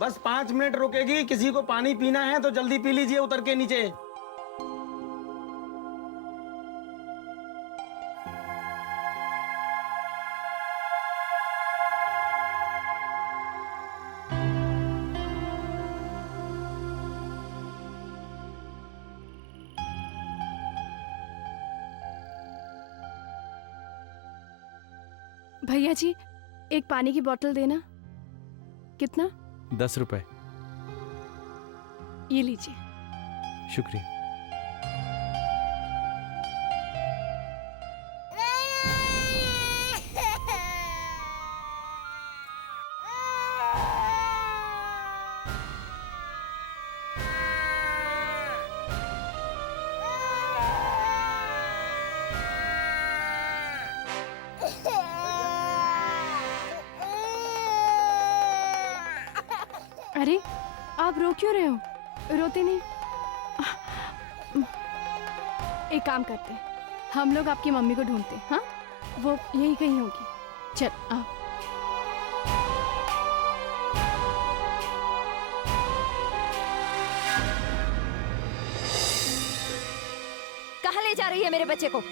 बस 5 मिनट रुकेगी। किसी को पानी पीना है तो जल्दी पी लीजिए उतर के नीचे। भैया जी, एक पानी की बोतल देना। कितना? 10 रुपए। ये लीजिए। शुक्रिया। अरे, आप रो क्यों रहे हो? रोते नहीं। एक काम करते हैं, हम लोग आपकी मम्मी को ढूंढते हैं। हाँ, वो यही कहीं होगी। चल आ। कहाँ ले जा रही है मेरे बच्चे को?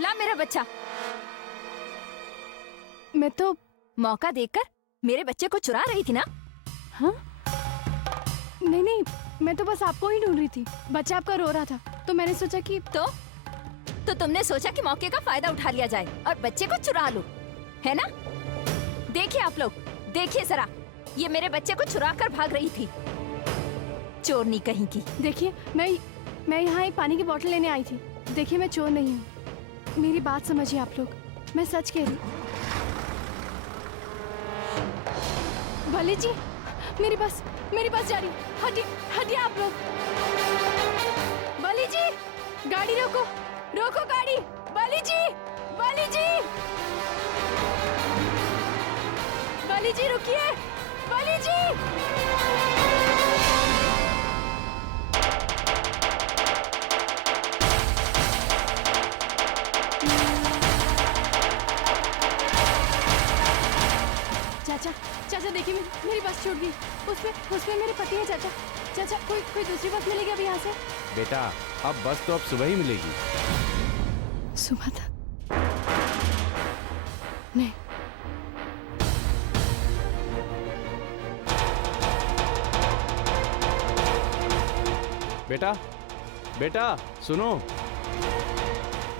ला मेरा बच्चा। मैं तो मौका देखकर मेरे बच्चे को चुरा रही थी ना? हाँ, नहीं नहीं, मैं तो बस आपको ही ढूंढ रही थी। बच्चा आपका रो रहा था तो मैंने सोचा कि तो तुमने सोचा कि मौके का फायदा उठा लिया जाए और बच्चे को चुरा लो, है ना? देखिए आप लोग, देखिए जरा, ये मेरे बच्चे को चुरा कर भाग रही थी, चोरनी कहीं की। देखिए, मैं यहाँ एक पानी की बोतल लेने आई थी। देखिए, मैं चोर नहीं हूँ। मेरी बात समझिए आप लोग, मैं सच कह रही हूँ। भले जी, मेरी बस जा रही। हटिए हटिए आप लोग। बली जी, गाड़ी रोको, रोको गाड़ी। बली जी, बली जी, बली जी रुकिए। बली जी, चाचा देखिए, मेरी बस छूट गई। उसमें मेरे पति हैं। चाचा कोई दूसरी बस मिलेगी अब यहाँ से? बेटा, अब बस तो अब सुबह ही मिलेगी। सुबह तक? नहीं। बेटा सुनो।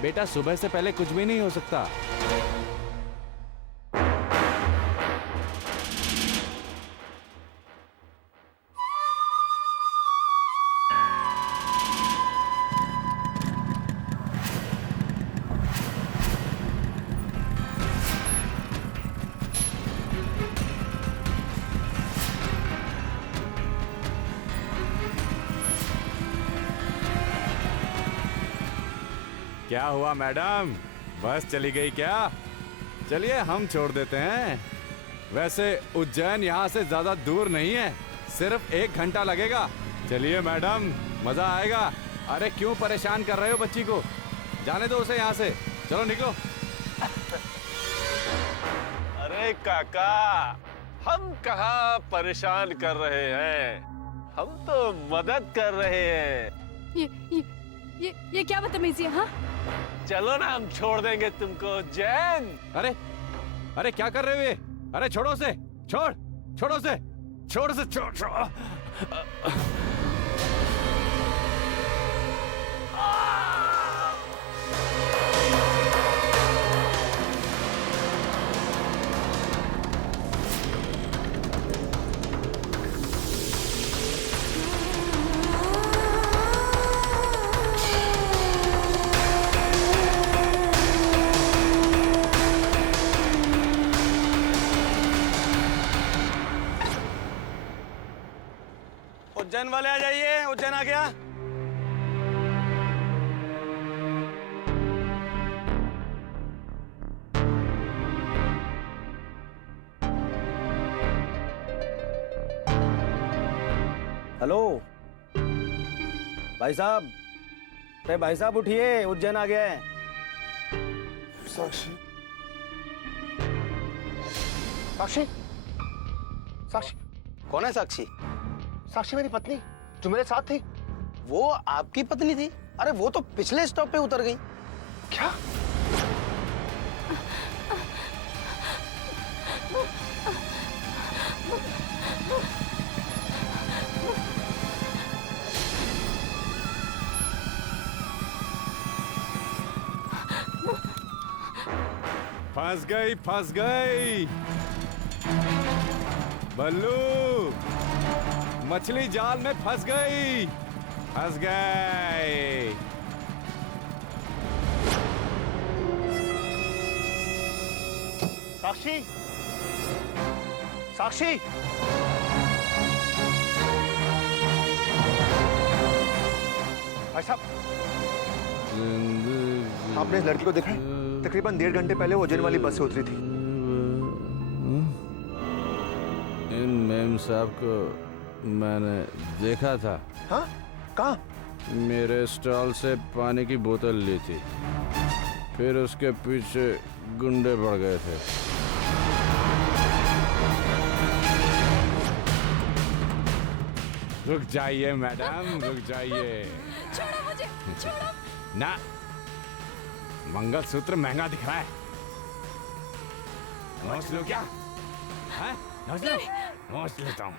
बेटा, सुबह से पहले कुछ भी नहीं हो सकता। क्या हुआ मैडम, बस चली गई क्या? चलिए हम छोड़ देते हैं। वैसे उज्जैन यहाँ से ज्यादा दूर नहीं है, सिर्फ 1 घंटा लगेगा। चलिए मैडम, मजा आएगा। अरे क्यों परेशान कर रहे हो बच्ची को? जाने दो उसे यहाँ से। चलो निकलो। अरे काका, हम कहाँ परेशान कर रहे हैं, हम तो मदद कर रहे हैं। ये क्या बदतमीजी है? हाँ, चलो ना, हम छोड़ देंगे तुमको उज्जैन। अरे क्या कर रहे हो ये? अरे छोड़ो उसे, छोड़ उसे। उज्जैन वाले आ जाइए, उज्जैन आ गया। हेलो भाई साहब, अरे भाई साहब उठिए, उज्जैन आ गया है। साक्षी, साक्षी, साक्षी, कौन है साक्षी? साक्षी मेरी पत्नी जो मेरे साथ थी। वो आपकी पत्नी थी? अरे वो तो पिछले स्टॉप पे उतर गई। क्या? फंस गई बल्लू, मछली जाल में फंस गई। साक्षी, साक्षी, भाई साहब, आपने इस लड़की को देखा है? तकरीबन 1.5 घंटे पहले वो उज्जैन वाली बस से उतरी थी। इन मेम साहब को मैंने देखा था। हाँ? कहाँ? मेरे स्टॉल से पानी की बोतल ली थी, फिर उसके पीछे गुंडे पड़ गए थे। रुक जाइए मैडम, रुक जाइए। छोड़ो मुझे, छोड़ो। ना, मंगलसूत्र महंगा दिख रहा है। नोच लो क्या? हैं? नोच लो? नोच लेता हूँ।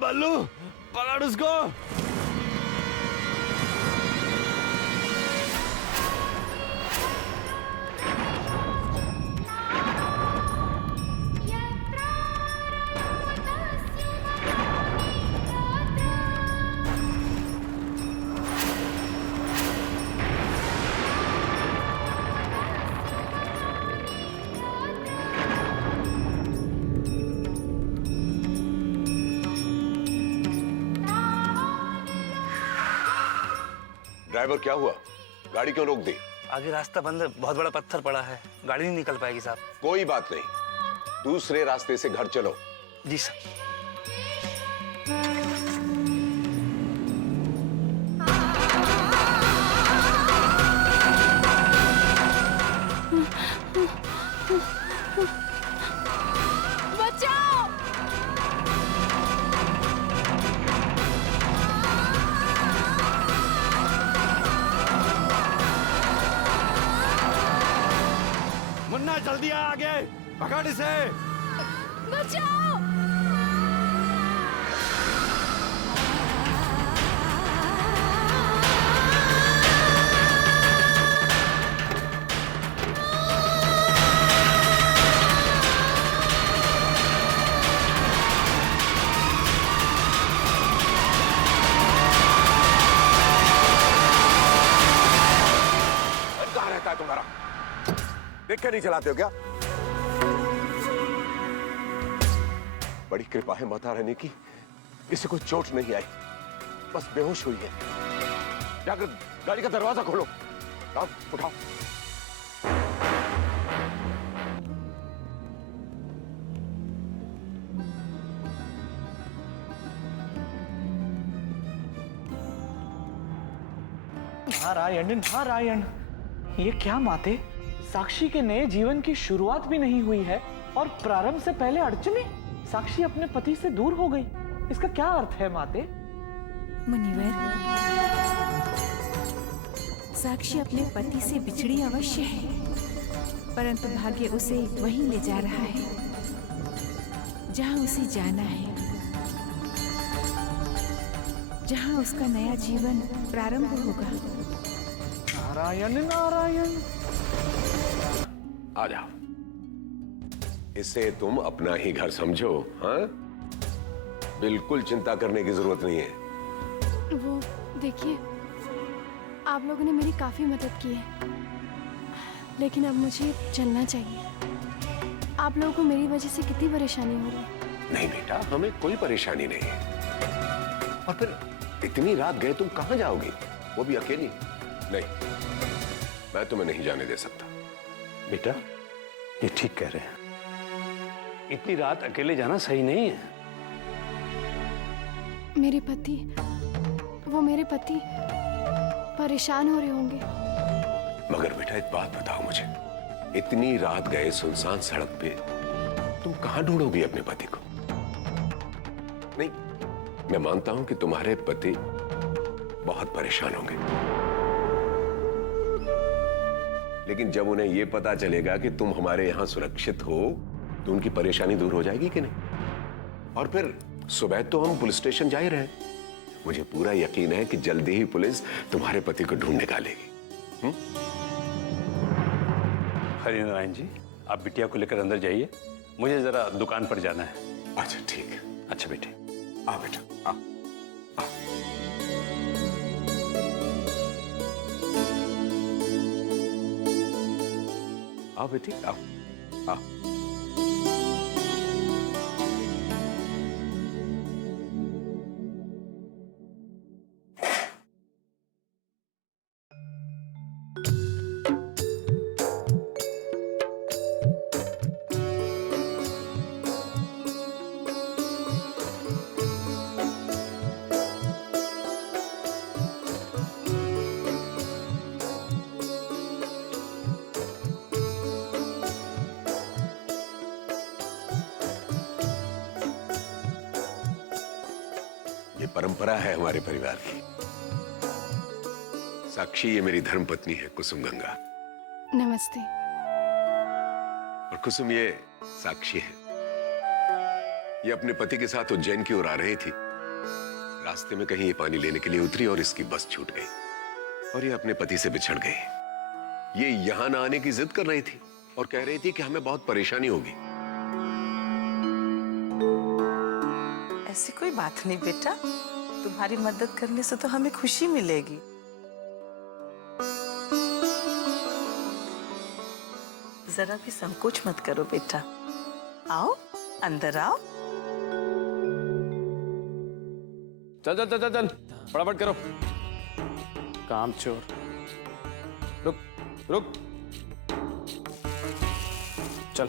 बल्लू, पकड़ उसको। ड्राइवर क्या हुआ? गाड़ी क्यों रोक दी? आगे रास्ता बंद है, बहुत बड़ा पत्थर पड़ा है, गाड़ी नहीं निकल पाएगी साहब। कोई बात नहीं, दूसरे रास्ते से घर चलो। जी सर। बचाओ! मुन्ना जल्दी आ आगे, पकड़ इसे। बचाओ! कहाँ रहता है तुम्हारा? देख के नहीं चलाते हो क्या? बड़ी कृपा है माता रानी की, किसी को चोट नहीं आई, बस बेहोश हुई है। जाकर गाड़ी का दरवाजा खोलो। राम, उठाओ। नारायण नारायण, ये क्या माते? साक्षी के नए जीवन की शुरुआत भी नहीं हुई है और प्रारंभ से पहले अड़चने। साक्षी अपने पति से दूर हो गई, इसका क्या अर्थ है माते? मुनिवर, साक्षी अपने पति से बिछड़ी अवश्य है, परंतु भाग्य उसे वहीं ले जा रहा है जहां उसे जाना है, जहां उसका नया जीवन प्रारंभ होगा। नारायण नारायण। आ जाओ, इसे तुम अपना ही घर समझो। हाँ, बिल्कुल चिंता करने की जरूरत नहीं है। वो देखिए, आप लोगों ने मेरी काफी मदद की है, लेकिन अब मुझे चलना चाहिए। आप लोगों को मेरी वजह से कितनी परेशानी हो रही है। नहीं बेटा, हमें कोई परेशानी नहीं है। और फिर इतनी रात गए तुम कहां जाओगी, वो भी अकेली? नहीं, मैं तुम्हें नहीं जाने दे सकता। बेटा, ये ठीक कह रहे हैं, इतनी रात अकेले जाना सही नहीं है। मेरे पति परेशान हो रहे होंगे। मगर बेटा एक बात बताओ मुझे, इतनी रात गए सुनसान सड़क पे तुम कहां ढूंढोगी अपने पति को? नहीं, मैं मानता हूं कि तुम्हारे पति बहुत परेशान होंगे, लेकिन जब उन्हें यह पता चलेगा कि तुम हमारे यहां सुरक्षित हो तो उनकी परेशानी दूर हो जाएगी कि नहीं? और फिर सुबह तो हम पुलिस स्टेशन जा ही रहे हैं। मुझे पूरा यकीन है कि जल्दी ही पुलिस तुम्हारे पति को ढूंढ निकालेगी। हरिनारायण जी, आप बिटिया को लेकर अंदर जाइए, मुझे जरा दुकान पर जाना है। अच्छा ठीक है। अच्छा बेटे। आ बेटा आ। आओ बेटी आओ आओ। ये परंपरा है हमारे परिवार की। साक्षी ये मेरी धर्मपत्नी है कुसुम गंगा। नमस्ते। और कुसुम ये साक्षी है। ये अपने पति के साथ उज्जैन की ओर आ रही थी। रास्ते में कहीं ये पानी लेने के लिए उतरी और इसकी बस छूट गई और ये अपने पति से बिछड़ गई। ये यहां ना आने की जिद कर रही थी और कह रही थी कि हमें बहुत परेशानी होगी। ऐसी कोई बात नहीं बेटा, तुम्हारी मदद करने से तो हमें खुशी मिलेगी। जरा भी संकोच मत करो बेटा, आओ अंदर आओ। चल चल चल चल चल, फटाफट करो। काम चोर। रुक रुक, चल।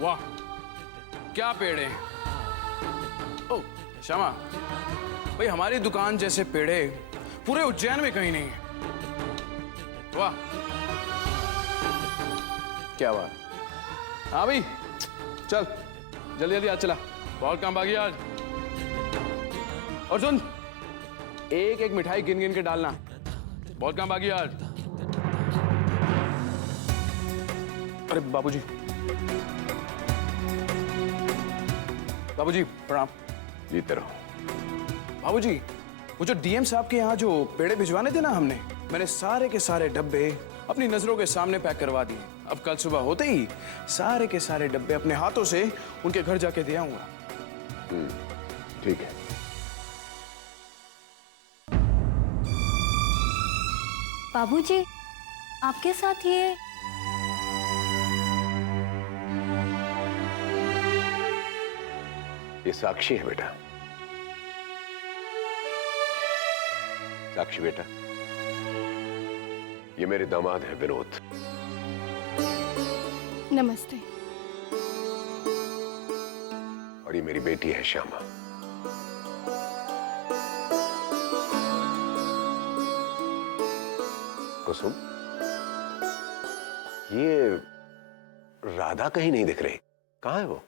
वाह क्या पेड़े हैं। ओ श्यामा भाई, हमारी दुकान जैसे पेड़े पूरे उज्जैन में कहीं नहीं है। वाह क्या बात। हाँ भाई चल जल्दी जल्दी आज चला, बहुत काम बाकी आज। और सुन, एक एक मिठाई गिन गिन के डालना, बहुत काम बाकी आज। अरे बाबूजी, बाबूजी प्रणाम। जीते रहो। बाबूजी, वो जो डीएम साहब के यहाँ जो पेड़े भिजवाने थे ना हमने, मैंने सारे के सारे डब्बे अपनी नजरों के सामने पैक करवा दिए। अब कल सुबह होते ही सारे के सारे डब्बे अपने हाथों से उनके घर जाके दे आऊंगा। ठीक है। बाबूजी, आपके साथ ये साक्षी है बेटा। साक्षी बेटा, ये मेरे दामाद हैं विनोद। नमस्ते। और ये मेरी बेटी है श्यामा। कुसुम, ये राधा कहीं नहीं दिख रही, कहाँ है वो?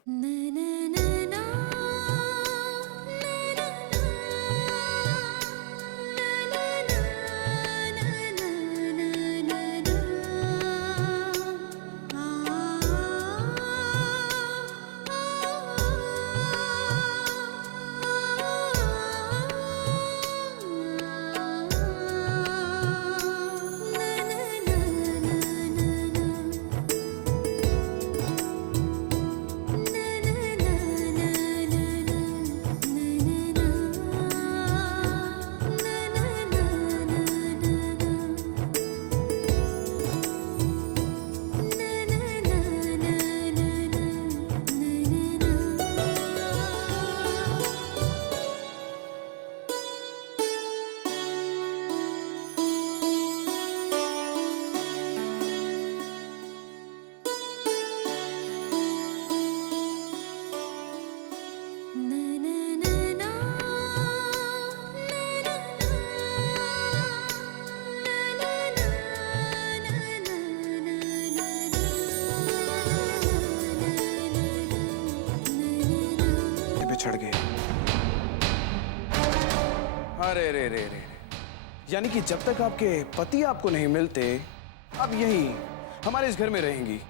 बिछड़ गए। अरे रे रे रे, यानी कि जब तक आपके पति आपको नहीं मिलते, आप यहीं हमारे इस घर में रहेंगी।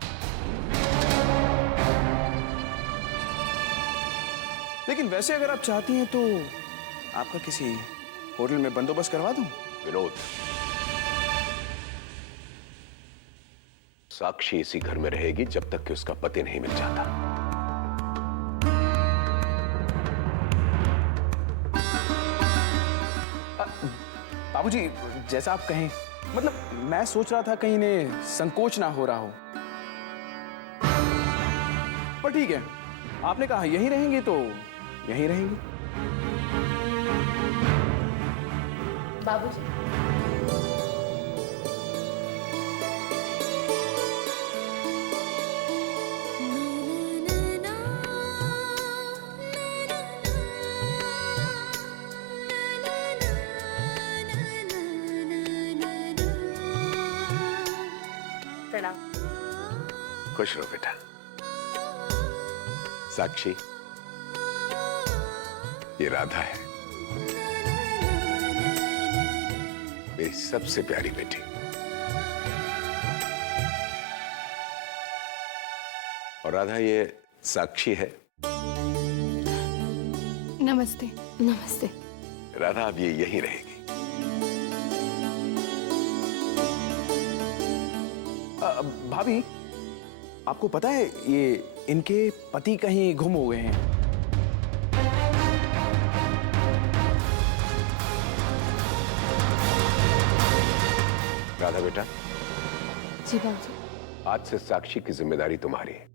लेकिन वैसे अगर आप चाहती हैं तो आपका किसी होटल में बंदोबस्त करवा दूं? विनोद, साक्षी इसी घर में रहेगी जब तक कि उसका पति नहीं मिल जाता। बाबूजी, जैसा आप कहें। मतलब मैं सोच रहा था कहीं इन्हें संकोच ना हो रहा हो। पर ठीक है, आपने कहा यहीं रहेंगी तो यहीं रहेंगी। बाबूजी, प्रणाम। खुश रहो बेटा। साक्षी, ये राधा है, मेरी सबसे प्यारी बेटी। और राधा, ये साक्षी है। नमस्ते। नमस्ते। राधा, अब ये यहीं रहेगी। भाभी, आपको पता है ये इनके पति कहीं गुम हो गए हैं। राधा बेटा, जी बाबूजी। आज से साक्षी की जिम्मेदारी तुम्हारी है।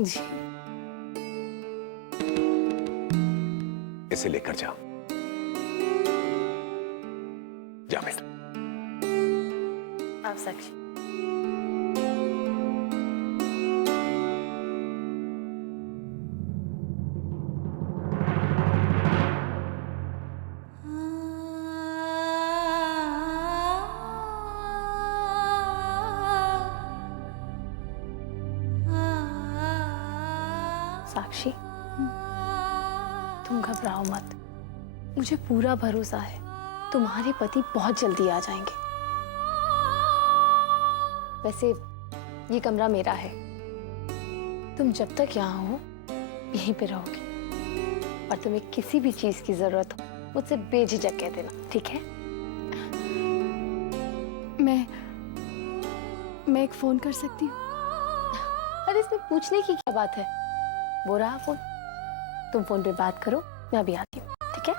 जी। इसे लेकर जाओ। जा बेटा। आप साक्षी। साक्षी, तुम घबराओ मत। मुझे पूरा भरोसा है तुम्हारे पति बहुत जल्दी आ जाएंगे। वैसे ये कमरा मेरा है, तुम जब तक यहाँ हो यहीं पे रहोगी। और तुम्हें किसी भी चीज की जरूरत हो मुझसे बेझिझक कह देना, ठीक है? मैं एक फोन कर सकती हूँ? अरे इसमें पूछने की क्या बात है, वो रहा फोन। तुम फोन पे बात करो, मैं अभी आती हूँ, ठीक है?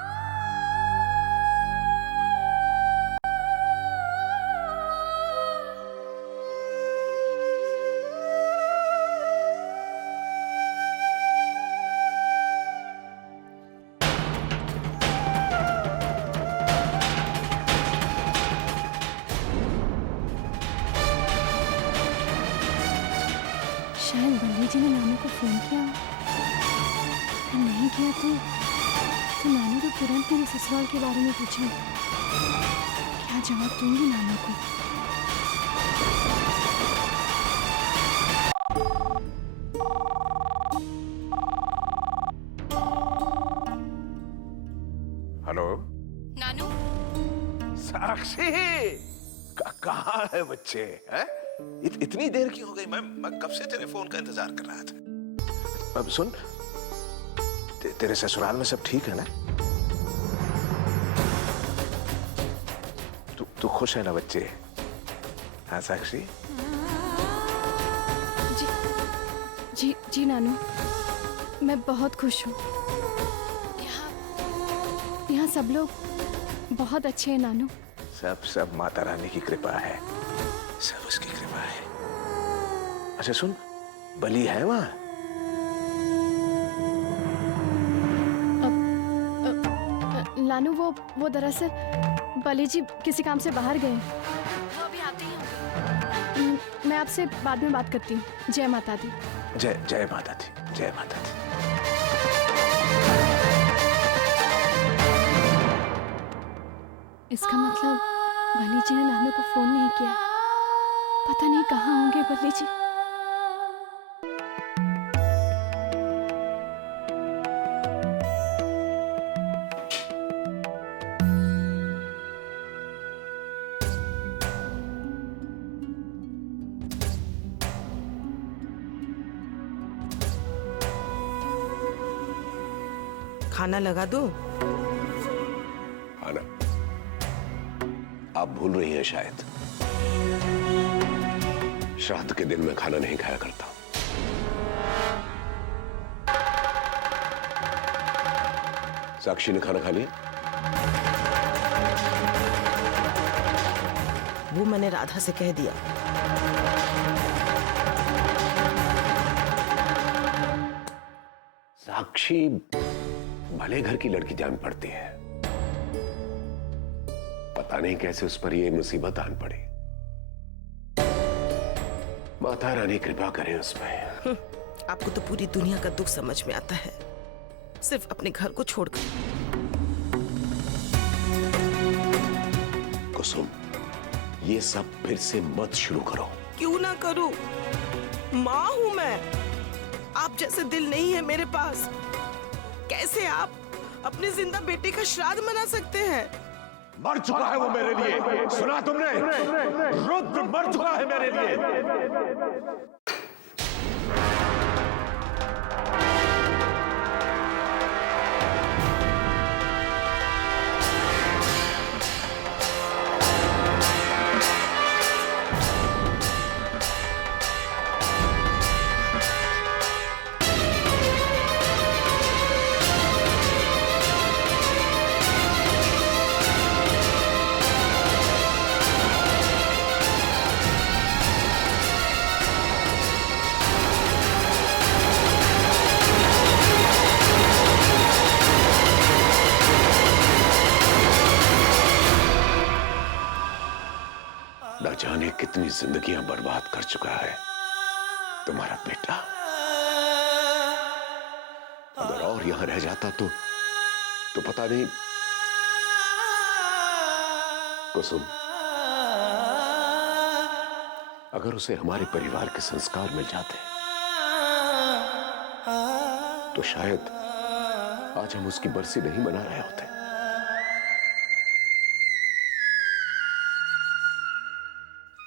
शायद बल्ली जी ने नानू को फोन किया। अगर नहीं किया तो नानू तो तुरंत मेरे ससुराल के बारे में पूछेंगे। क्या जवाब दूंगी नानू को? हेलो नानू। साक्षी, कहाँ है बच्चे? हैं? इतनी देर क्यों हो गई? मैं कब से तेरे फोन का इंतजार कर रहा था। अब सुन, तेरे ससुराल में सब ठीक है ना? तू खुश है ना बच्चे? हाँ साक्षी? जी जी जी नानू, मैं बहुत खुश हूँ। यहाँ सब लोग बहुत अच्छे हैं नानू। सब माता रानी की कृपा है, सब उसकी कृपा है। अच्छा सुन, बलि है वहां? नानू वो दरअसल बली जी किसी काम से बाहर गए। वो अभी आते ही होंगे। मैं आपसे बाद में बात करती हूँ। जय माता दी। जय माता दी, जय माता दी। इसका मतलब बली जी ने नानू को फोन नहीं किया। पता नहीं कहाँ होंगे बली जी। खाना लगा दो। खाना? आप भूल रही हैं शायद, श्राद्ध के दिन मैं खाना नहीं खाया करता। साक्षी ने खाना खा लिया? वो मैंने राधा से कह दिया। साक्षी भले घर की लड़की जान पड़ती है, पता नहीं कैसे उस पर ये मुसीबत आन पड़ी। माता रानी कृपा करें उस पर। आपको तो पूरी दुनिया का दुख समझ में आता है, सिर्फ अपने घर को छोड़कर। कुसुम, ये सब फिर से मत शुरू करो। क्यों ना करूं? माँ हूं मैं, आप जैसे दिल नहीं है मेरे पास। कैसे आप अपने जिंदा बेटे का श्राद्ध मना सकते हैं? मर चुका है वो मेरे लिए, सुना तुमने? रुद्र मर चुका है मेरे लिए। न जाने कितनी जिंदगियां बर्बाद कर चुका है तुम्हारा बेटा। अगर और यहां रह जाता तो पता नहीं। कुसुम, अगर उसे हमारे परिवार के संस्कार मिल जाते तो शायद आज हम उसकी बरसी नहीं मना रहे होते।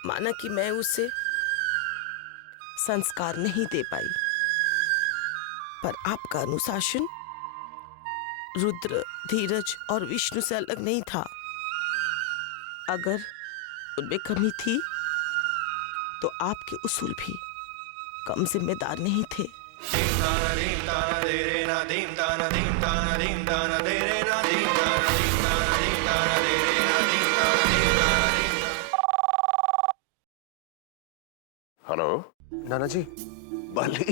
माना कि मैं उसे संस्कार नहीं दे पाई, पर आपका अनुशासन रुद्र, धीरज और विष्णु से अलग नहीं था। अगर उनमें कमी थी तो आपके उसूल भी कम जिम्मेदार नहीं थे। हेलो नाना जी। भली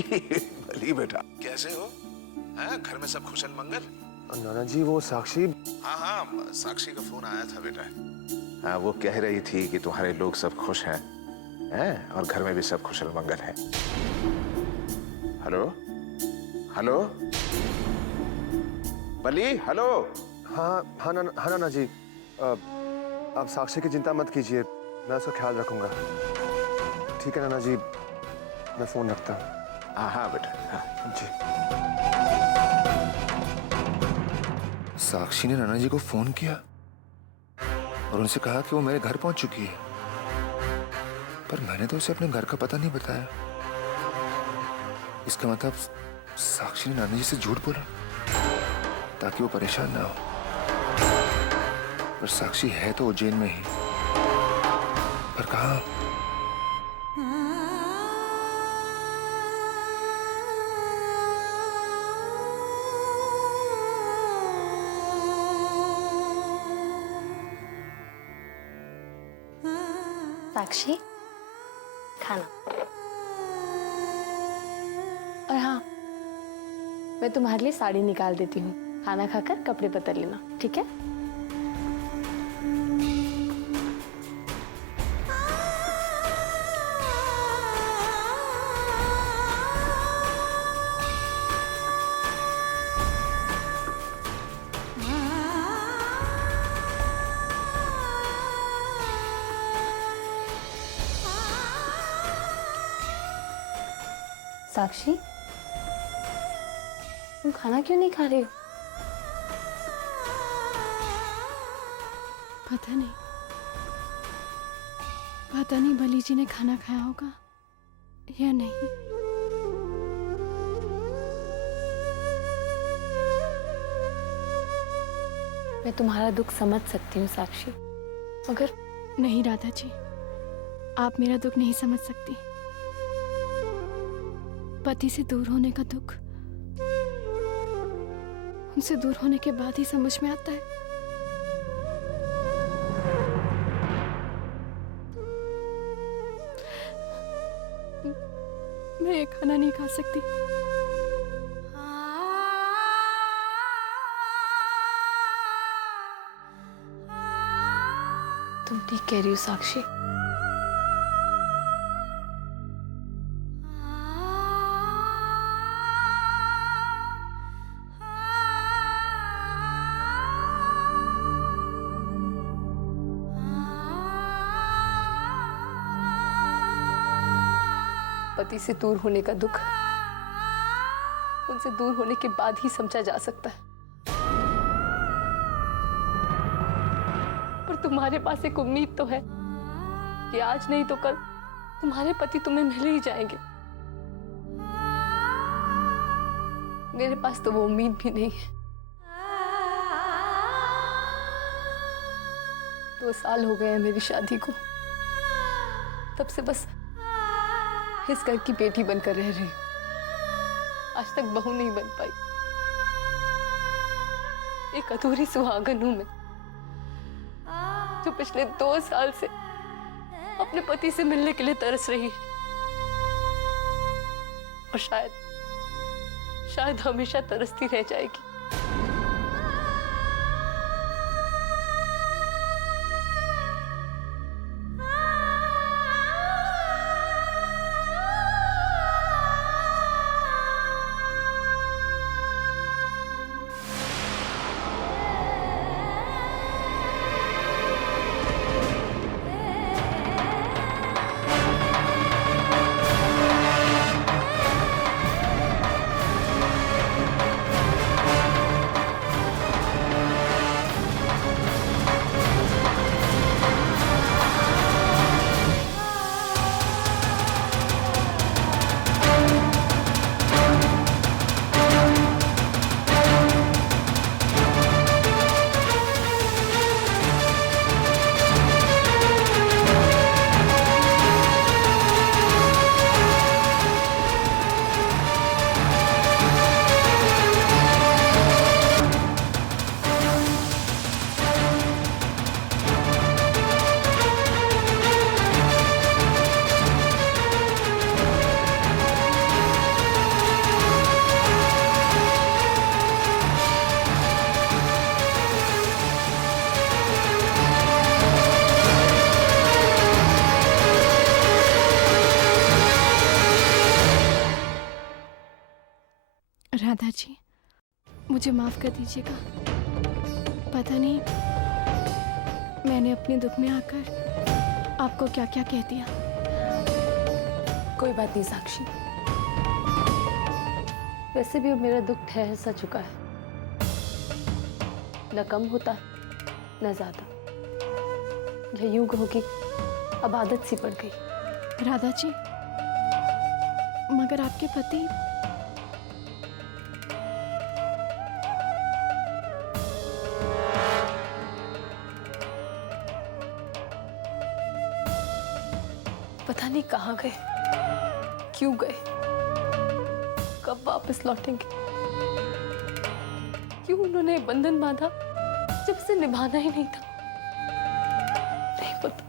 भली बेटा, कैसे हो? हैं, घर में सब कुशल मंगल? नाना जी वो साक्षी। हाँ हाँ, साक्षी का फोन आया था बेटा। हाँ, वो कह रही थी कि तुम्हारे लोग सब खुश हैं, और घर में भी सब कुशल मंगल है। हेलो हेलो भली, हेलो। हाँ नाना जी, आप साक्षी की चिंता मत कीजिए, मैं उसका ख्याल रखूंगा। ठीक है नाना जी, मैं फोन रखता हूँ। हाँ हाँ बेटा, हाँ जी। साक्षी ने नाना जी को फोन किया और उनसे कहा कि वो मेरे घर पहुंच चुकी है, पर मैंने तो उसे अपने घर का पता नहीं बताया। इसका मतलब साक्षी ने नाना जी से झूठ बोला ताकि वो परेशान ना हो। पर साक्षी है तो उज्जैन में ही, पर कहाँ? साक्षी, खाना। और हाँ, मैं तुम्हारे लिए साड़ी निकाल देती हूँ। खाना खाकर कपड़े बदल लेना, ठीक है? साक्षी, तुम खाना क्यों नहीं खा रही हो? पता नहीं बली जी ने खाना खाया होगा या नहीं। मैं तुम्हारा दुख समझ सकती हूँ साक्षी, मगर नहीं राधा जी, आप मेरा दुख नहीं समझ सकती। पति से दूर होने का दुख उनसे दूर होने के बाद ही समझ में आता है। मैं ये खाना नहीं खा सकती। तुम ठीक कह रही हो साक्षी। पति से दूर होने का दुख उनसे दूर होने के बाद ही समझा जा सकता है। पर तुम्हारे पास एक उम्मीद तो है कि आज नहीं तो कल तुम्हारे पति तुम्हें मिल ही जाएंगे। मेरे पास तो वो उम्मीद भी नहीं है। 2 साल हो गए हैं मेरी शादी को, तब से बस इस घर की बेटी बनकर रह रही हूं। आज तक बहू नहीं बन पाई। एक अधूरी सुहागन हूं मैं, जो पिछले 2 साल से अपने पति से मिलने के लिए तरस रही है और शायद हमेशा तरसती रह जाएगी। राधा जी, मुझे माफ कर दीजिएगा। पता नहीं मैंने अपने दुख में आकर आपको क्या क्या कह दिया। कोई बात नहीं साक्षी, वैसे भी अब मेरा दुख ठहर सा चुका है। न कम होता न ज्यादा, या यूं कहो कि अब आदत सी पड़ गई। राधा जी, मगर आपके पति पता नहीं कहाँ गए, क्यों गए, कब वापस लौटेंगे, क्यों उन्होंने बंधन बांधा जब से निभाना ही नहीं था। नहीं पता।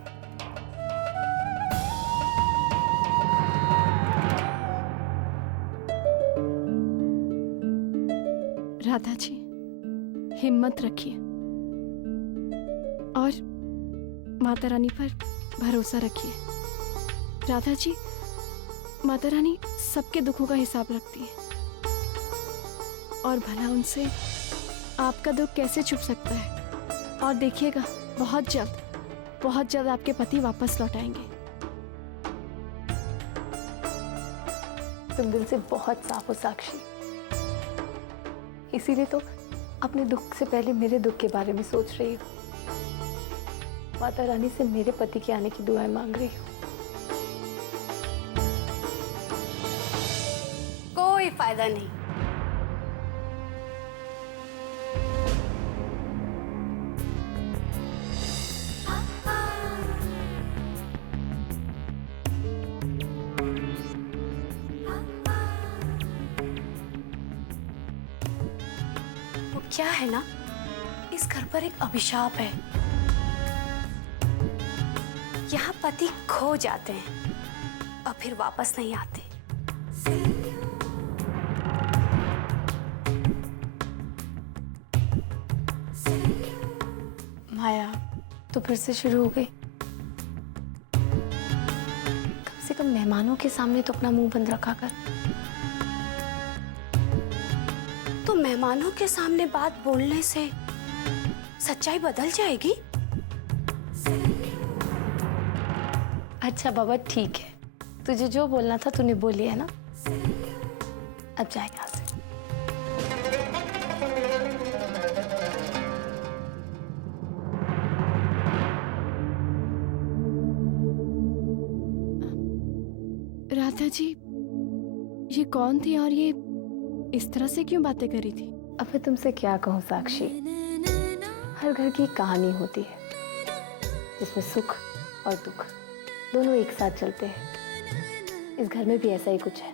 राधा जी, हिम्मत रखिए और माता रानी पर भरोसा रखिए। राधा जी, माता रानी सबके दुखों का हिसाब रखती है और भला उनसे आपका दुख कैसे छुप सकता है। और देखिएगा, बहुत जल्द आपके पति वापस लौट आएंगे। तुम दिल से बहुत साफ हो साक्षी, इसीलिए तो अपने दुख से पहले मेरे दुख के बारे में सोच रही हो। माता रानी से मेरे पति के आने की दुआएं मांग रही हो। कोई फायदा नहीं। क्या है ना, इस घर पर एक अभिशाप है। यहाँ पति खो जाते हैं और फिर वापस नहीं आते। माया तो फिर से शुरू हो गई। कम से कम मेहमानों के सामने तो अपना मुंह बंद रखा कर। तो मेहमानों के सामने बात बोलने से सच्चाई बदल जाएगी? अच्छा बाबा ठीक है, तुझे जो बोलना था तूने बोल लिया ना, अब जाए यहाँ से। राधा जी, ये कौन थी और ये इस तरह से क्यों बातें करी थी? अब मैं तुमसे क्या कहूँ साक्षी, हर घर की एक कहानी होती है जिसमें सुख और दुख दोनों एक साथ चलते हैं। इस घर में भी ऐसा ही कुछ है।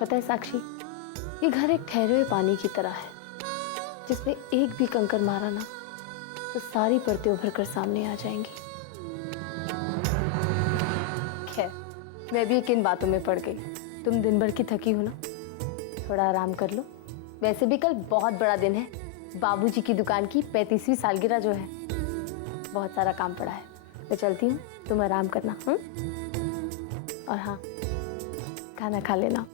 पता है साक्षी, ये घर एक ठहरे हुए पानी की तरह है जिसमें एक भी कंकर मारा ना तो सारी परतें उभर कर सामने आ जाएंगी। खैर, मैं भी किन बातों में पड़ गई। तुम दिन भर की थकी हो ना, थोड़ा आराम कर लो। वैसे भी कल बहुत बड़ा दिन है, बाबूजी की दुकान की 35वीं सालगिरह जो है। बहुत सारा काम पड़ा है, मैं चलती हूँ, तुम आराम करना। और हाँ, खाना खा लेना।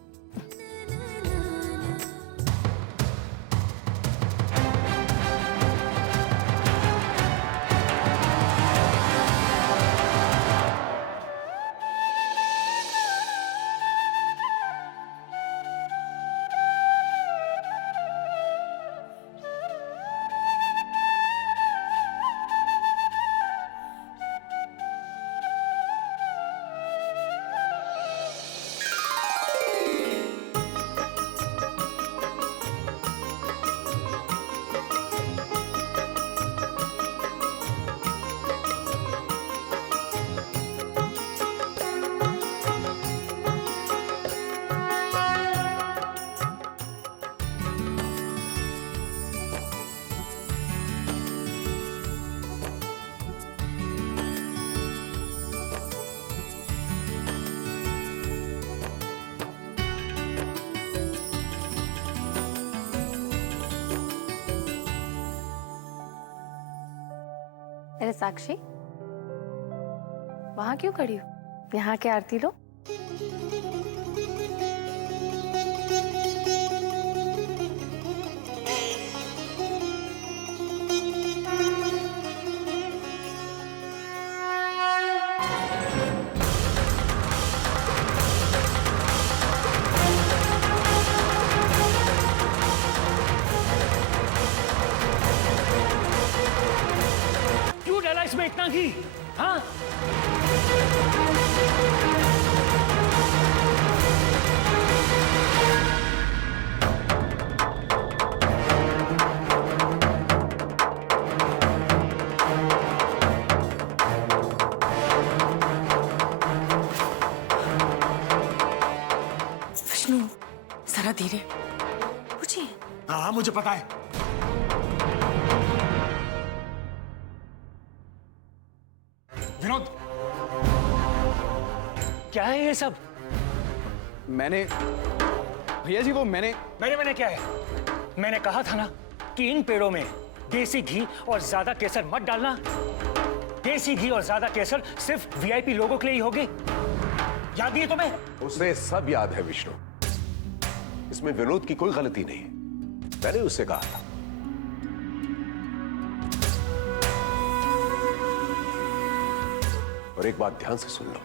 अरे साक्षी, वहां क्यों खड़ी हो? यहाँ के आरती लो। क्यों डाला इसमें इतना घी? हाँ, विष्णु, जरा धीरे। पूछिए। हाँ, मुझे पता है। विनोद, क्या है ये सब? मैंने भैया जी, वो मैंने क्या है? मैंने कहा था ना कि इन पेड़ों में देसी घी और ज्यादा केसर मत डालना। देसी घी और ज्यादा केसर सिर्फ वीआईपी लोगों के लिए ही होगी। याद नहीं है तुम्हें? उसे सब याद है विष्णु, इसमें विनोद की कोई गलती नहीं है। मैंने उससे कहा था। और एक बात ध्यान से सुन लो,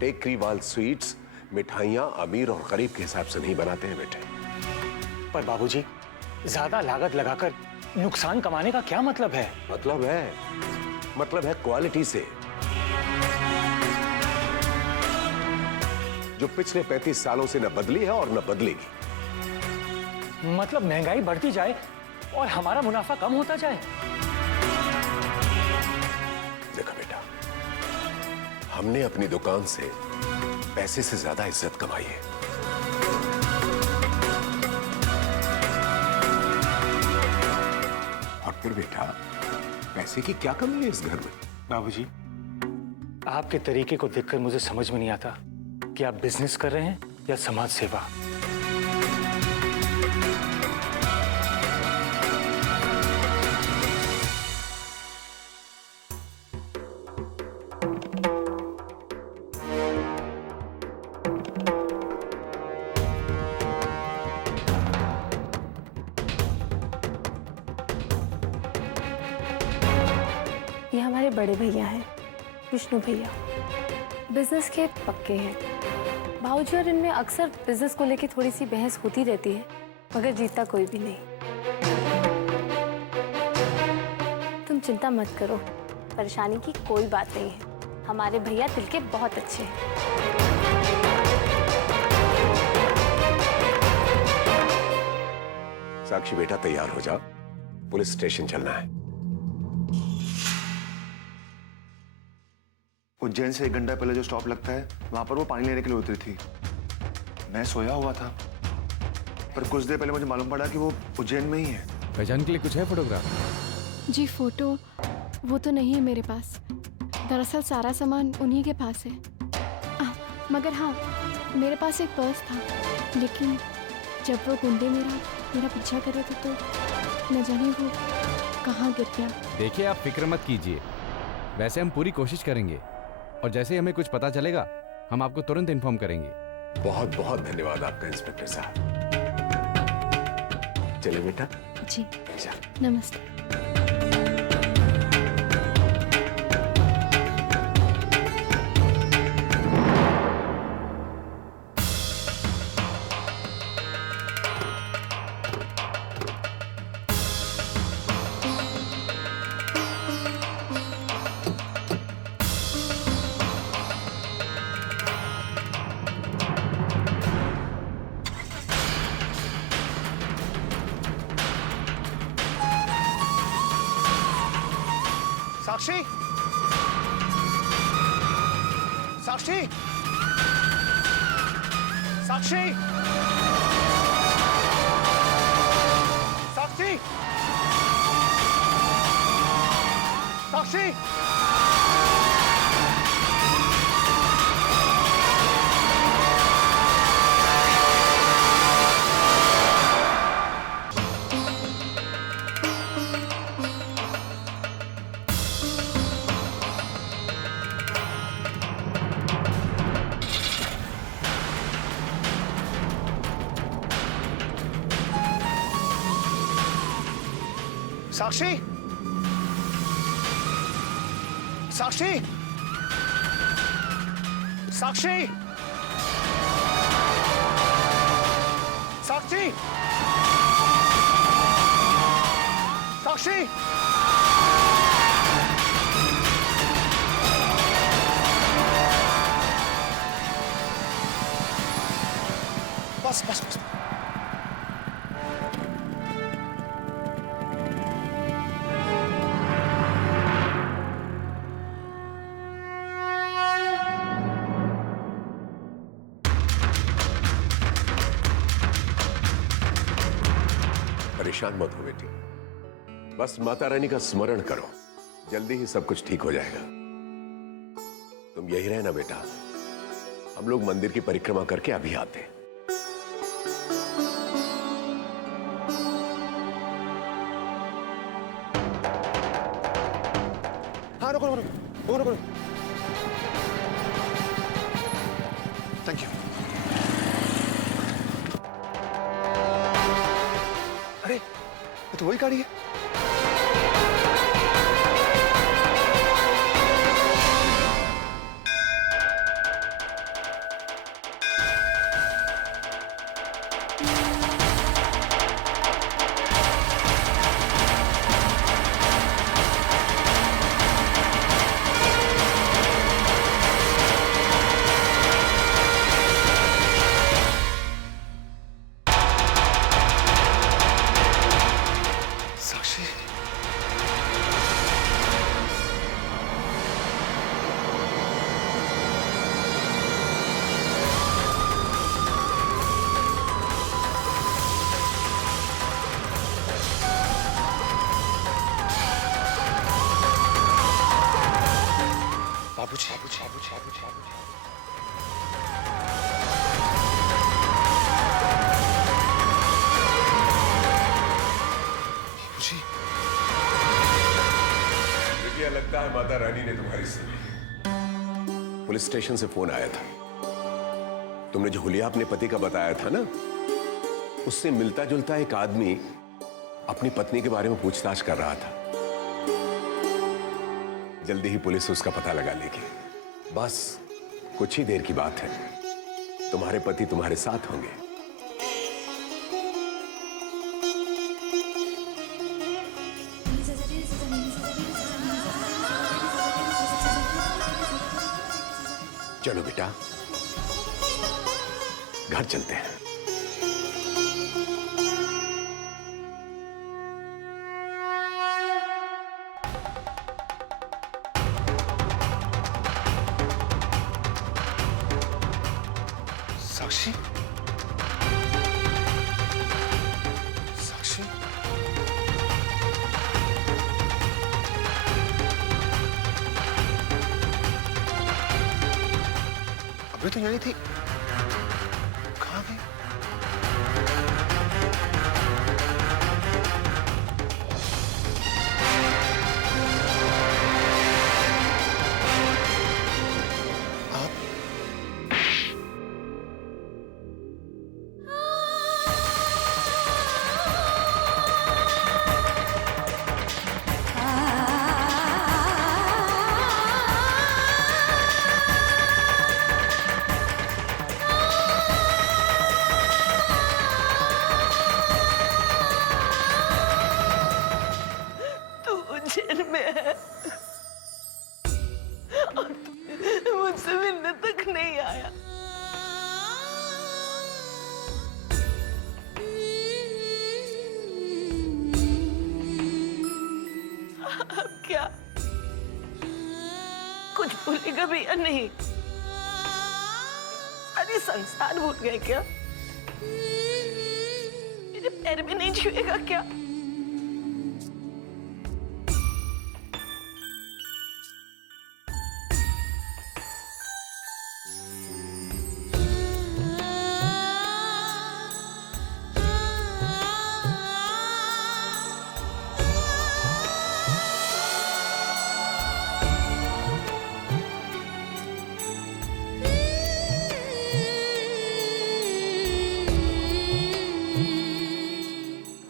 टेकरीवाल स्वीट्स मिठाइयां अमीर और गरीब के हिसाब से नहीं बनाते हैं बेटे। पर बाबूजी, ज्यादा लागत लगाकर नुकसान कमाने का क्या मतलब है? मतलब है क्वालिटी से, जो पिछले 35 सालों से न बदली है और न बदलेगी। मतलब महंगाई बढ़ती जाए और हमारा मुनाफा कम होता जाए? देखो बेटा, हमने अपनी दुकान से पैसे से ज्यादा इज्जत कमाई है। बेटा, पैसे की क्या कमी है इस घर में? बाबूजी, आपके तरीके को देखकर मुझे समझ में नहीं आता कि आप बिजनेस कर रहे हैं या समाज सेवा। ये हमारे बड़े भैया हैं, विष्णु भैया। बिजनेस के पक्के हैं। भाऊजी और इनमें अक्सर बिजनेस को लेके थोड़ी सी बहस होती रहती है, मगर जीतता कोई भी नहीं। तुम चिंता मत करो, परेशानी की कोई बात नहीं है। हमारे भैया दिल के बहुत अच्छे हैं। साक्षी बेटा, तैयार हो जाओ, पुलिस स्टेशन चलना है। उज्जैन से 1 घंटा पहले जो स्टॉप लगता है, वहां पर वो पानी लेने के लिए उतरी थी। मैं सोया हुआ था, पर कुछ देर पहले मुझे मालूम पड़ा कि वो उज्जैन में ही है। पहचान के लिए कुछ है फोटोग्राफ? जी फोटो वो तो नहीं है मेरे पास। दरअसल सारा सामान उन्हीं के पास है। मगर हाँ, मेरे पास एक पर्स था, लेकिन जब वो गुंडे मेरा पीछा कर रहे थे तो न जाने वो कहाँ गिर गया। देखिए, आप फिक्र मत कीजिए, वैसे हम पूरी कोशिश करेंगे और जैसे ही हमें कुछ पता चलेगा हम आपको तुरंत इन्फॉर्म करेंगे। बहुत बहुत धन्यवाद आपका इंस्पेक्टर साहब। चले बेटा। जी चल। नमस्ते। साक्षी, साक्षी, साक्षी, साक्षी, साक्षी। साक्षी, साक्षी, साक्षी, साक्षी, साक्षी। बस बस बस। परेशान मत हो बेटी, बस माता रानी का स्मरण करो, जल्दी ही सब कुछ ठीक हो जाएगा। तुम यही रहना बेटा, हम लोग मंदिर की परिक्रमा करके अभी आते हैं। हाँ रुको रुको रुको रुको। Thank you. अरे ये तो वही गाड़ी है। लगता है माता रानी ने तुम्हारी सुनी। पुलिस स्टेशन से फोन आया था। तुमने जो हुलिया अपने पति का बताया था ना, उससे मिलता जुलता एक आदमी अपनी पत्नी के बारे में पूछताछ कर रहा था। जल्दी ही पुलिस उसका पता लगा लेगी। बस कुछ ही देर की बात है, तुम्हारे पति तुम्हारे साथ होंगे। चलो बेटा, घर चलते हैं। साक्षी, साक्षी, अभी तो यही थी, कहाँ गई? उज्जैन में है और तू मुझसे मिलने तक नहीं आया। अब क्या कुछ भूलेगा भी या नहीं? अरे संसार भूल गए क्या? मेरे पैर भी नहीं छुएगा क्या?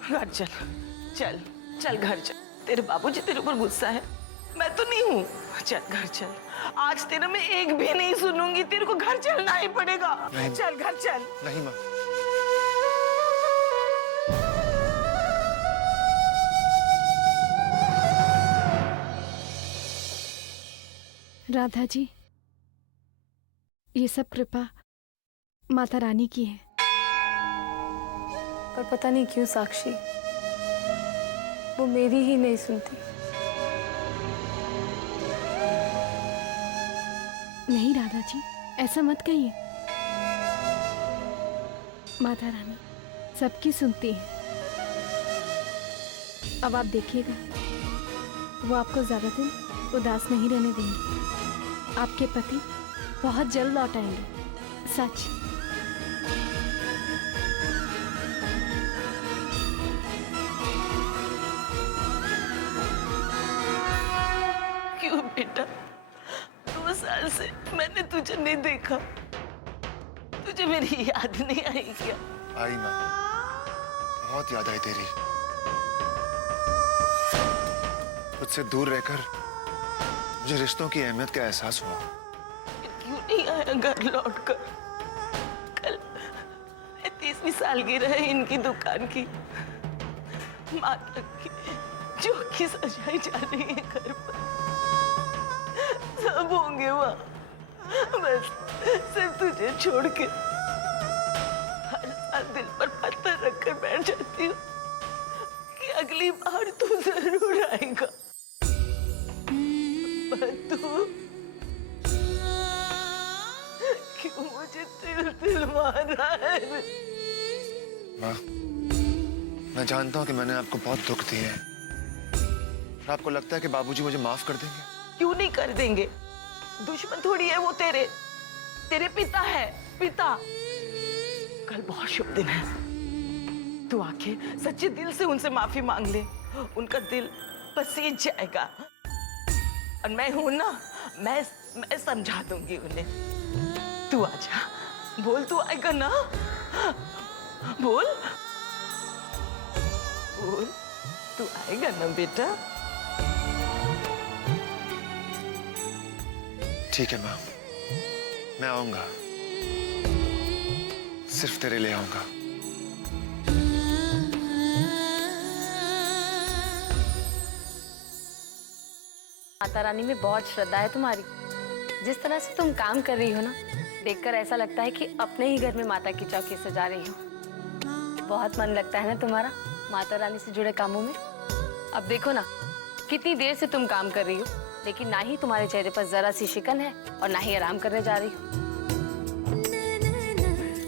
घर चल, चल चल घर चल। तेरे बाबूजी तेरे ऊपर गुस्सा है, मैं तो नहीं हूँ। चल घर चल, आज तेरा मैं एक भी नहीं सुनूंगी। तेरे को घर चलना ही पड़ेगा। चल घर चल। नहीं माँ, राधा जी, ये सब कृपा माता रानी की है। पर पता नहीं क्यों साक्षी, वो मेरी ही नहीं सुनती। नहीं राधा जी, ऐसा मत कहिए। माता रानी सबकी सुनती है। अब आप देखिएगा, वो आपको ज्यादा दिन उदास नहीं रहने देंगे। आपके पति बहुत जल्द लौट आएंगे, सच। क्यों बेटा, 2 साल से मैंने तुझे नहीं देखा। तुझे मेरी याद नहीं आई क्या? आई माँ, बहुत याद आई तेरी। तुझसे दूर रहकर मुझे रिश्तों की अहमियत का एहसास हुआ। क्यों नहीं आया घर लौटकर? कल 30वीं सालगिरह है इनकी दुकान की। माता की चौकी सजाई जा रही है घर पर। सब होंगे वहाँ, बस सिर्फ तुझे छोड़ के। हर साल दिल पर पत्थर रखकर बैठ जाती हूँ कि अगली बार तू जरूर आएगा। पर तू क्यों मुझे तिल तिल मार रहा है? माँ, मैं जानता हूँ कि मैंने आपको बहुत दुख दिए हैं। और आपको लगता है कि बाबूजी मुझे माफ कर देंगे? क्यों नहीं कर देंगे? दुश्मन थोड़ी है वो तेरे पिता है, पिता। कल बहुत शुभ दिन है, तू आके सच्चे दिल से उनसे माफी मांग ले। उनका दिल पसीज जाएगा। और मैं हूं ना, मैं समझा दूंगी उन्हें। तू आजा, बोल तू आएगा ना, बोल बोल तू आएगा ना बेटा। ठीक है माँ, मैं आऊंगा, सिर्फ तेरे लिए आऊंगा। माता रानी में बहुत श्रद्धा है तुम्हारी। जिस तरह से तुम काम कर रही हो ना, देखकर ऐसा लगता है कि अपने ही घर में माता की चौकी सजा रही हो। बहुत मन लगता है ना तुम्हारा माता रानी से जुड़े कामों में। अब देखो ना, कितनी देर से तुम काम कर रही हो, लेकिन ना ही तुम्हारे चेहरे पर जरा सी शिकन है और ना ही आराम करने जा रही हो।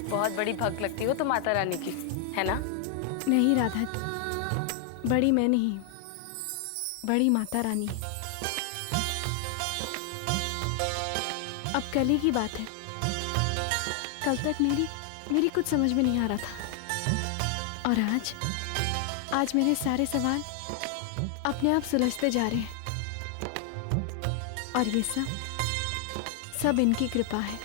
बहुत बड़ी भक्त लगती हो तुम माता रानी की, है ना? नहीं राधा, बड़ी मैं नहीं, बड़ी माता रानी है। अब कल ही की बात है, कल तक मेरी कुछ समझ में नहीं आ रहा था, और आज मेरे सारे सवाल अपने आप सुलझते जा रहे हैं, और ये सब इनकी कृपा है।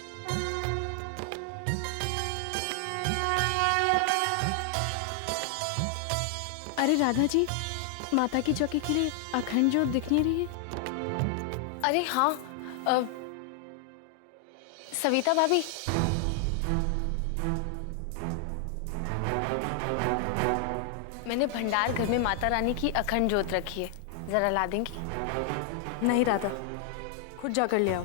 अरे राधा जी, माता की चौकी के लिए अखंड ज्योत दिख नहीं रही है? अरे हाँ, सविता भाभी, मैंने भंडार घर में माता रानी की अखंड ज्योत रखी है, जरा ला देंगी? नहीं राधा, खुद जाकर ले आओ।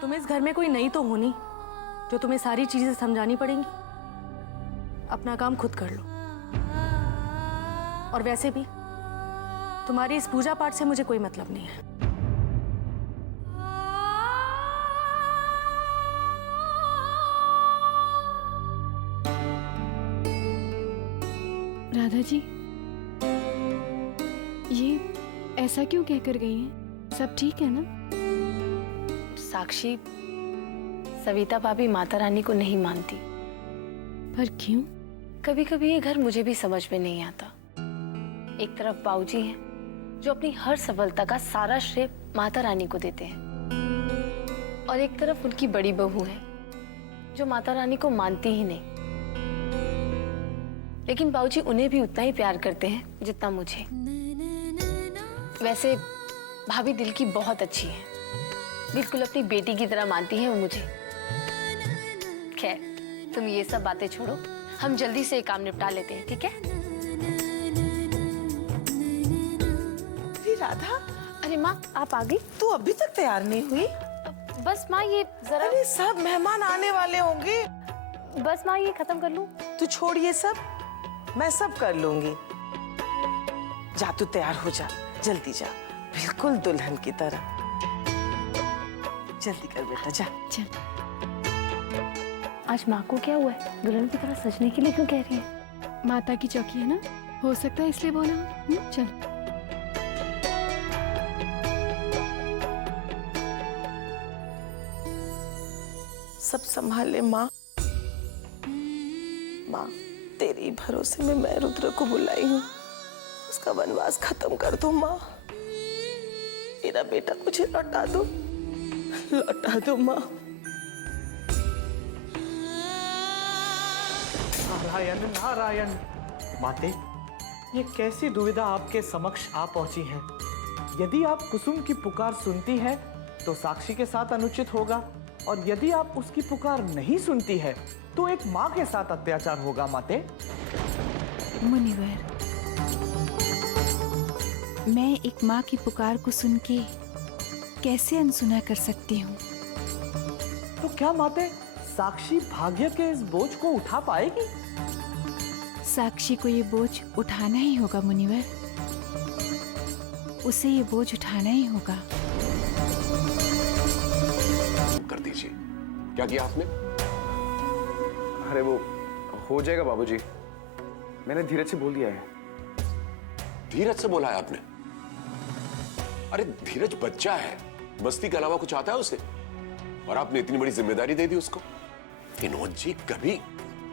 तुम इस घर में कोई नई तो हो नहीं जो तुम्हें सारी चीजें समझानी पड़ेंगी। अपना काम खुद कर लो। और वैसे भी तुम्हारी इस पूजा पाठ से मुझे कोई मतलब नहीं है। राधा जी, ये ऐसा क्यों कहकर गई हैं? सब ठीक है ना? साक्षी, सविता भाभी माता रानी को नहीं मानती। पर क्यों? कभी कभी ये घर मुझे भी समझ में नहीं आता। एक तरफ बाबूजी हैं जो अपनी हर सफलता का सारा श्रेय माता रानी को देते हैं, और एक तरफ उनकी बड़ी बहू है जो माता रानी को मानती ही नहीं। लेकिन बाबूजी उन्हें भी उतना ही प्यार करते हैं जितना मुझे। वैसे भाभी दिल की बहुत अच्छी है, बिल्कुल अपनी बेटी की तरह मानती है वो मुझे। खैर, तुम ये सब बातें छोड़ो, हम जल्दी से काम निपटा लेते हैं, ठीक है? राधा, अरे माँ, आप आ गई? तू अभी तक तैयार नहीं हुई? बस माँ, ये जरा। अरे सब मेहमान आने वाले होंगे। बस माँ, ये खत्म कर लूं? तू छोड़ ये सब, मैं सब कर लूंगी। जा तू तैयार हो जा, जल्दी जा, बिल्कुल दुल्हन की तरह। जल्दी कर बेटा, जा। चल। आज माँ को क्या हुआ है? दुल्हन की तरह सजने के लिए क्यों कह रही है? माता की चौकी है ना, हो सकता है इसलिए बोला। चल। सब संभाल ले माँ। माँ, तेरे ही भरोसे में मैं रुद्र को बुलाई हूँ। उसका वनवास खत्म कर दो माँ। मेरा बेटा मुझे लौटा दो, लौटा दो माँ। नारायण नारायण। माते, ये कैसी दुविधा आपके समक्ष आ पहुंची है। यदि आप कुसुम की पुकार सुनती हैं, तो साक्षी के साथ अनुचित होगा, और यदि आप उसकी पुकार नहीं सुनती है, तो एक माँ के साथ अत्याचार होगा। माते, मुनिवर, मैं एक माँ की पुकार को सुन के कैसे अनसुना कर सकती हूँ? तो क्या माते, साक्षी भाग्य के इस बोझ को उठा पाएगी? साक्षी को ये बोझ उठाना ही होगा मुनिवर, उसे ये बोझ उठाना ही होगा। कर दीजिए। क्या किया आपने? अरे वो हो जाएगा बाबूजी, मैंने धीरज से बोल दिया है। धीरज से बोला है आपने? अरे धीरज बच्चा है, मस्ती के अलावा कुछ आता है उसे? और आपने इतनी बड़ी जिम्मेदारी दे दी उसको। विनोद जी, कभी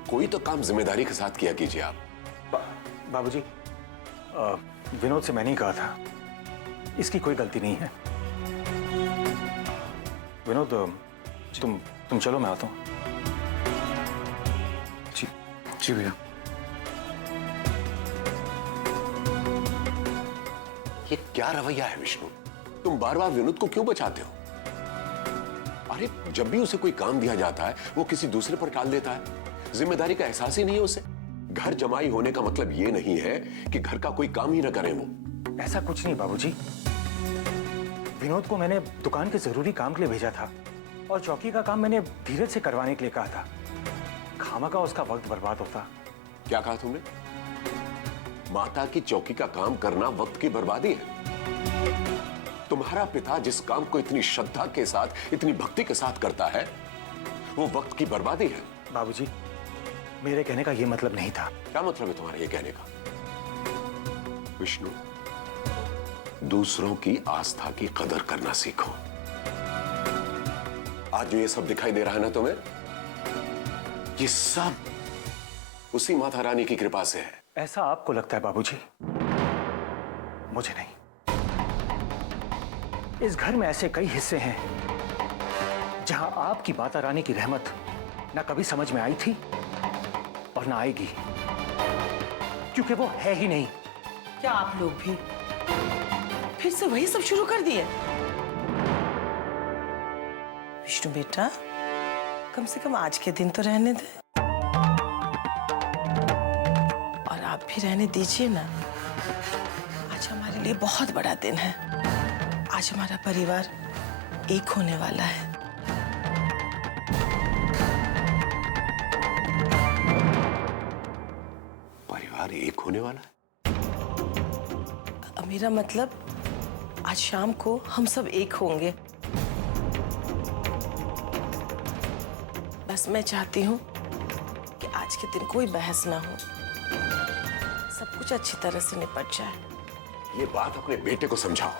कोई तो काम जिम्मेदारी के साथ किया कीजिए आप। बाबूजी, विनोद से मैंने ही कहा था इसकी कोई गलती नहीं है। विनोद, तुम चलो, मैं आता हूँ। जी जी भैया। ये क्या रवैया है विष्णु? तुम बार बार विनोद को क्यों बचाते हो? अरे जब भी उसे कोई काम दिया जाता है वो किसी दूसरे पर टाल देता है। जिम्मेदारी का एहसास ही नहीं है उसे। घर जमाई होने का मतलब ये नहीं है कि घर का कोई काम ही ना करे वो। ऐसा कुछ नहीं बाबूजी। विनोद को मैंने दुकान के जरूरी काम के लिए भेजा था और चौकी का काम मैंने धीरज से करवाने के लिए कहा था। खामखा उसका वक्त बर्बाद होता। क्या कहा तुमने? माता की चौकी का काम करना वक्त की बर्बादी है? तुम्हारा पिता जिस काम को इतनी श्रद्धा के साथ, इतनी भक्ति के साथ करता है, वो वक्त की बर्बादी है। बाबूजी, मेरे कहने का ये मतलब नहीं था। क्या मतलब है तुम्हारे ये कहने का? विष्णु, दूसरों की आस्था की कदर करना सीखो। आज जो ये सब दिखाई दे रहा है ना तुम्हें, ये सब उसी माता रानी की कृपा से है। ऐसा आपको लगता है बाबूजी, मुझे नहीं। इस घर में ऐसे कई हिस्से हैं जहां आपकी माता रानी की रहमत ना कभी समझ में आई थी और ना आएगी, क्योंकि वो है ही नहीं। क्या आप लोग भी फिर से वही सब शुरू कर दिए? विष्णु बेटा, कम से कम आज के दिन तो रहने दे, और आप भी रहने दीजिए ना। आज हमारे लिए बहुत बड़ा दिन है। आज हमारा परिवार एक होने वाला है। परिवार एक होने वाला है? मेरा मतलब, आज शाम को हम सब एक होंगे। बस मैं चाहती हूँ कि आज के दिन कोई बहस ना हो, सब कुछ अच्छी तरह से निपट जाए। ये बात अपने बेटे को समझाओ।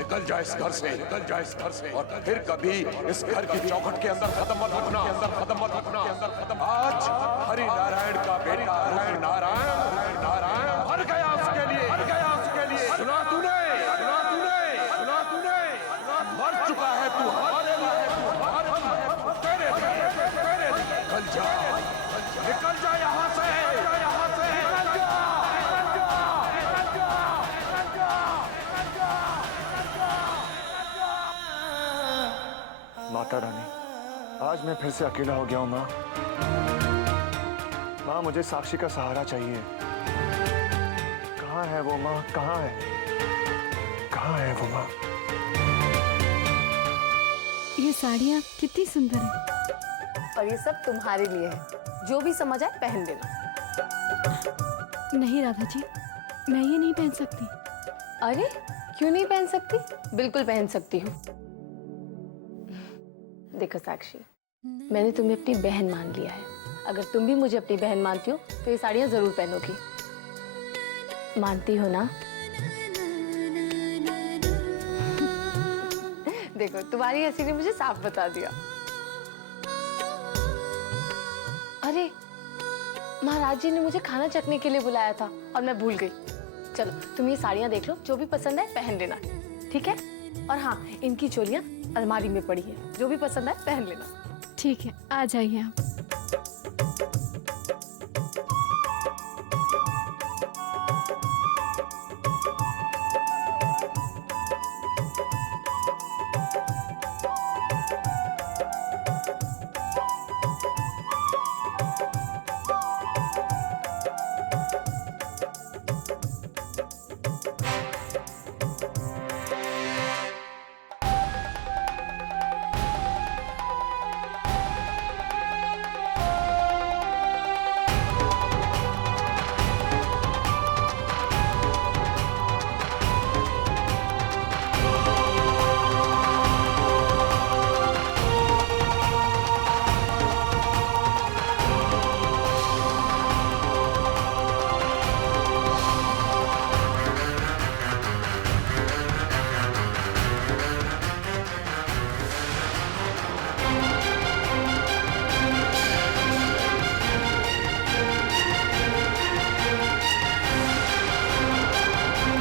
निकल जाए इस घर से, निकल जाए इस घर से, और फिर कभी इस घर की चौखट के अंदर खत्म मत रखना, अंदर खत्म मत रखना, अंदर खत्म। आज हरि नारायण का बेटा रुद्र नारायण, नारायण मर गया उसके लिए, मर गया उसके लिए। सुना तूने, सुना तूने, सुना तूने, मर चुका है तू हमारे लिए, तेरे लिए, निकल जा, निकल जा यहाँ से, यहाँ से निकल जा। माता रानी, आज मैं फिर से अकेला हो गया हूँ माँ। माँ, मुझे साक्षी का सहारा चाहिए। कहाँ है वो माँ? कहाँ है? कहाँ है वो माँ? ये साड़ियाँ कितनी सुंदर है। और ये सब तुम्हारे लिए है, जो भी समझ आए पहन लेना। नहीं राधा जी, मैं ये नहीं पहन सकती। अरे क्यों नहीं पहन सकती? बिल्कुल पहन सकती हूँ। देखो साक्षी, मैंने तुम्हें अपनी बहन मान लिया है। अगर तुम भी मुझे अपनी बहन मानती हो तो ये साड़ियाँ जरूर पहनोगी। मानती हो ना? देखो, तुम्हारी हंसी ने मुझे साफ बता दिया। अरे महाराज जी ने मुझे खाना चखने के लिए बुलाया था और मैं भूल गई। चलो तुम ये साड़ियाँ देख लो, जो भी पसंद है पहन लेना, ठीक है? और हाँ, इनकी चोलियाँ अलमारी में पड़ी है, जो भी पसंद है पहन लेना। ठीक है, आ जाइए आप।